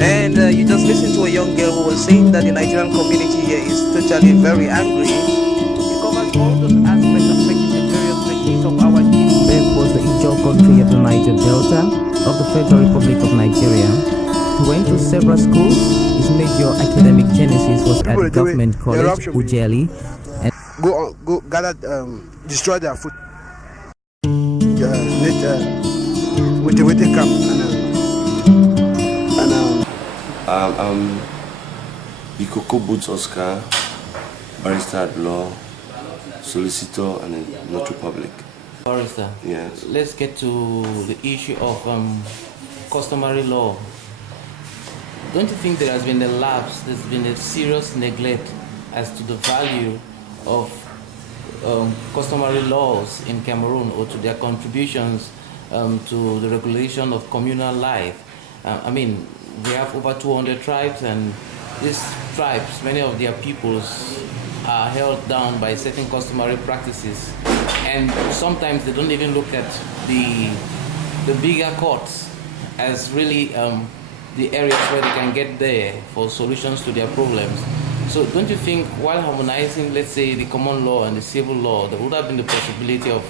And you just listen to a young girl who was saying that the Nigerian community here is totally very angry. It covers all those aspects affecting the various regions of our people. Beck was the Ijaw country of the Niger Delta of the Federal Republic of Nigeria. He went to several schools. His major academic genesis was at Government College, Ujeli. And go gather, destroy their food. With the camp I'm Bikoko Boots Oscar, Barrister at law, solicitor, and a notary public. Barrister, yes. Let's get to the issue of customary law. Don't you think there has been a lapse, there's been a serious neglect as to the value of customary laws in Cameroon, or to their contributions to the regulation of communal life? I mean, we have over 200 tribes, and these tribes, many of their peoples are held down by certain customary practices, and sometimes they don't even look at the bigger courts as really the areas where they can get there for solutions to their problems. So don't you think, while harmonizing, let's say, the common law and the civil law, there would have been the possibility of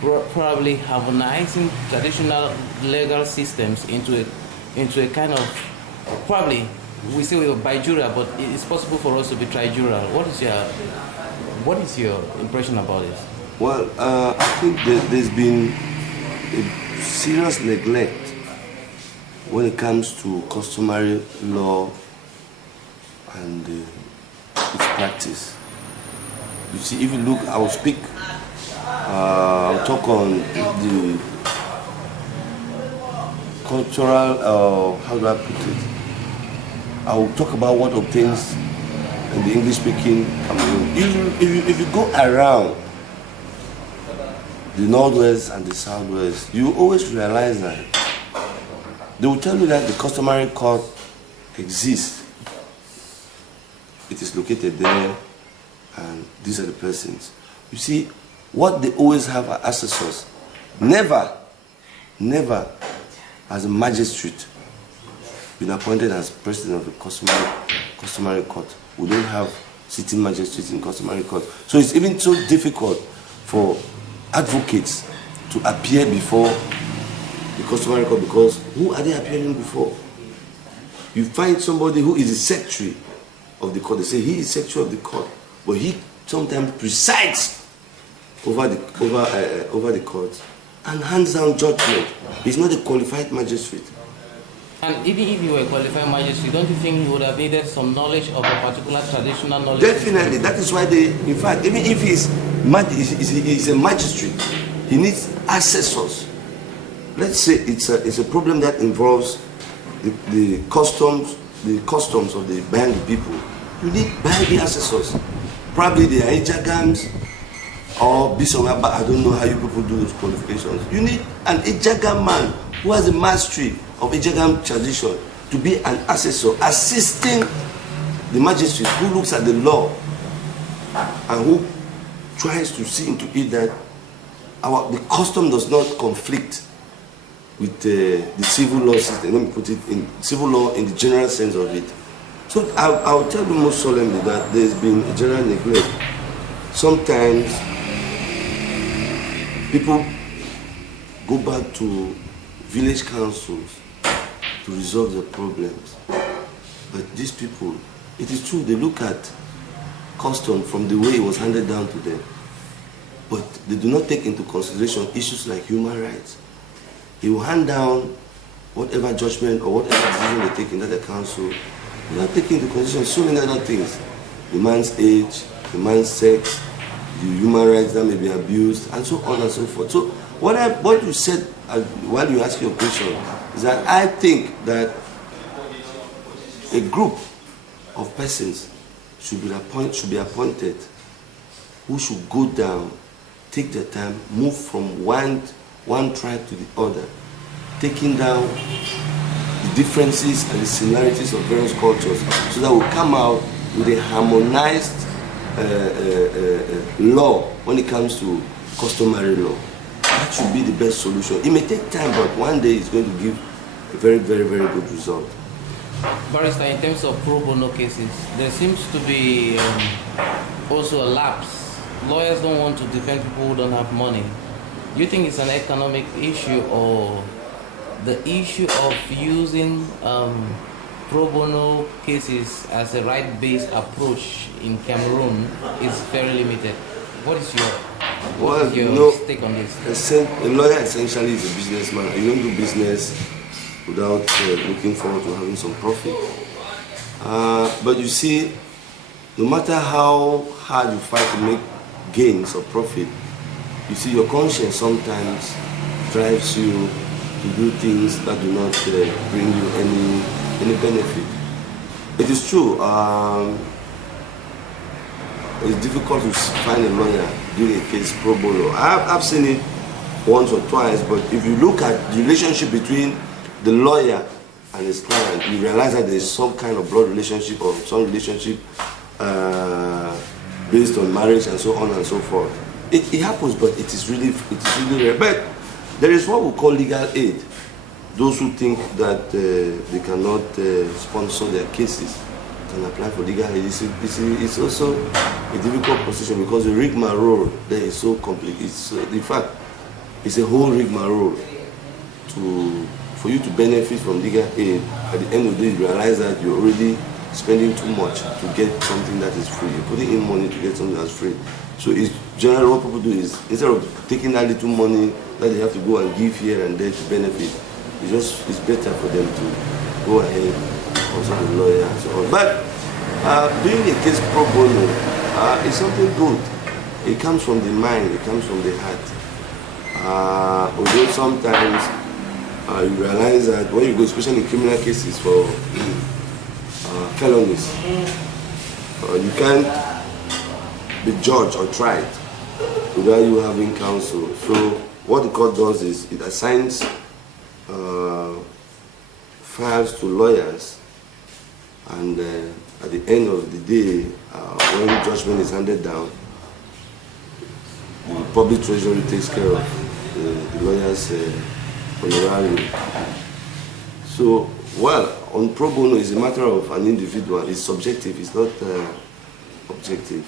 probably harmonizing traditional legal systems into a kind of, probably we say we are bijural, but it's possible for us to be trijural. What is your impression about this? Well, I think there's been a serious neglect when it comes to customary law and its practice. You see, if you look, I'll talk on the cultural, how do I put it? I'll talk about what obtains in the English-speaking Cameroon. If you go around the Northwest and the Southwest, you always realize that they will tell you that the customary court exists. It is located there, and these are the persons. You see, what they always have are assessors. Never has a magistrate been appointed as president of the customary court. We don't have sitting magistrates in customary court. So it's even so difficult for advocates to appear before the customary court, because who are they appearing before? You find somebody who is the secretary of the court. They say he is secretary of the court, but he sometimes presides over the court and hands down judgment. He's not a qualified magistrate. And even if you were a qualified magistrate, don't you think you would have needed some knowledge of a particular traditional knowledge? Definitely. That is why they, in fact, even if he's a magistrate, he needs assessors. Let's say it's a problem that involves the customs of the Bangi people. You need Bangi assessors. Probably they are Ijagams or Bisongaba. I don't know how you people do those qualifications. You need an Ijagam man who has a mastery of Ijagam tradition to be an assessor, assisting the magistrate who looks at the law and who tries to see into it that the custom does not conflict with the civil law system. Let me put it in civil law in the general sense of it. So I'll tell you most solemnly that there's been a general neglect. Sometimes people go back to village councils to resolve their problems. But these people, it is true, they look at custom from the way it was handed down to them, but they do not take into consideration issues like human rights. He will hand down whatever judgment or whatever decision they take in that council without taking into consideration so many other things. The man's age, the man's sex, the human rights that may be abused, and so on and so forth. So what you said while you ask your question is that I think that a group of persons should be appointed who should go down, take their time, move from one tribe to the other, taking down the differences and the similarities of various cultures, so that we'll come out with a harmonized law when it comes to customary law. That should be the best solution. It may take time, but one day it's going to give a very, very, very good result. Barrister, in terms of pro bono cases, there seems to be also a lapse. Lawyers don't want to defend people who don't have money. Do you think it's an economic issue, or the issue of using pro bono cases as a right-based approach in Cameroon is very limited? What is your take on this? A lawyer essentially is a businessman. You don't do business without looking forward to having some profit. But you see, no matter how hard you fight to make gains or profit, you see your conscience sometimes drives you to do things that do not bring you any benefit. It is true, it's difficult to find a lawyer doing a case pro bono. I've seen it once or twice, but if you look at the relationship between the lawyer and his client, you realize that there is some kind of blood relationship or some relationship based on marriage and so on and so forth. It happens, but it is really rare. But there is what we call legal aid. Those who think that they cannot sponsor their cases can apply for legal aid. It's also a difficult position because the rigmarole there is so complicated. In fact, it's a whole rigmarole for you to benefit from legal aid. At the end of the day, you realize that you're already spending too much to get something that is free. You're putting in money to get something that's free. So it's generally what people do is, instead of taking that little money that they have to go and give here and there to benefit, it's better for them to go ahead, consult a lawyer and so on. But doing a case pro bono is something good. It comes from the mind, it comes from the heart. Although sometimes you realize that when you go, especially in criminal cases for felonies, you can't be judged or tried without you having counsel. So what the court does is it assigns files to lawyers, and at the end of the day, when judgment is handed down, the public treasury takes care of the lawyer's honorarium. So, well, on pro bono is a matter of an individual. It's subjective, it's not objective.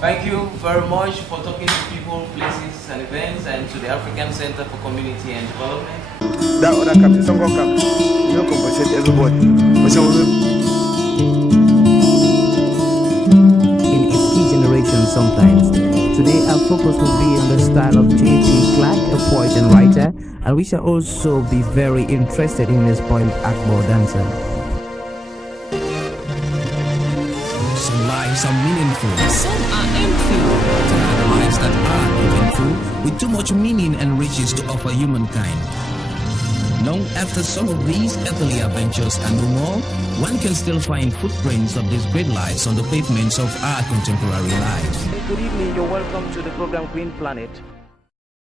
Thank you very much for talking to people, places and events, and to the African Center for Community and Development. That other captain, some go come. You don't compensate everybody. In its key generation sometimes. Today our focus will be in the style of J.P. Clark, a poet and writer, and we shall also be very interested in his poem Akbar Dancer. Some lives are meaningful, some are empty. There are lives that are meaningful, with too much meaning and riches to offer humankind. Long after some of these earthly adventures and no more, one can still find footprints of these great lives on the pavements of our contemporary lives. Good evening, you're welcome to the program Green Planet.